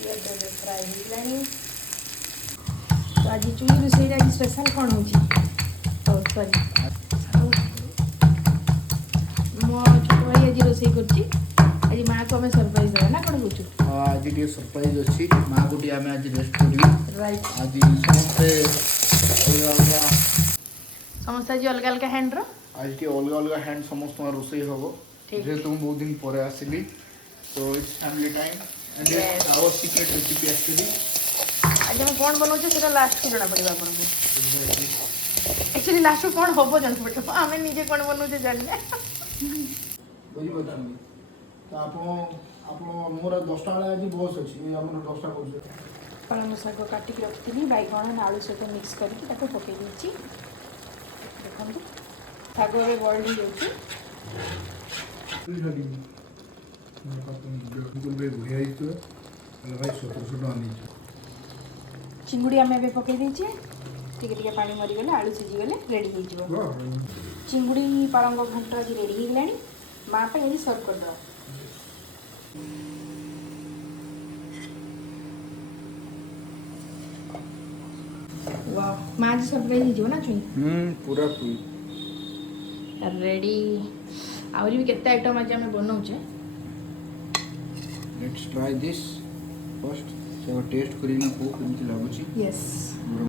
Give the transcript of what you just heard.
पियाज फ्राए हो तो आज चुई रोषे आज स्पेशल कौन हो सॉरी मो छोट भाई आज रोषे कर माँ को आम सरप्राइज देवा ना कौन कौन आज टे सरप्राइज अच्छी माँ को आम आज रेस्ट कर राइट आज समस्ते समस्त आज अलग अलग हैंड आज टे अलग अलग हैंड समस्त रोषे हम जेहेतु बहुत दिन पर आसली तो it's family time and our secret recipe actually आज हम कौन बनाऊे से लास्ट को जना पड़ा आपको एक्चुअली लास्ट को कौन हम जान पड़ो आम निजे कौन बनाऊे जाने बुझे तो आप मोर 10टा बेले आज बस अच्छी आप 10टा कर पालंग शाग काटिक रखी बैगण आलू सहित मिक्स करके पकई देखो शाग बॉइल हो जाए चिंगुड़ी आम ए पकई देचे टे पानी मरीगले आलू सीझीगले रेडी हो चिंगुड़ी पालंग घंट आज रेडी हो माँ पे ये सर्व कर दो माँ आज सरप्राइज हो ना चुई पूरा फुल रेडी आहरी भी केते आइटम आज आम बनाऊे let's try this first test करिना को केमती लागुची यस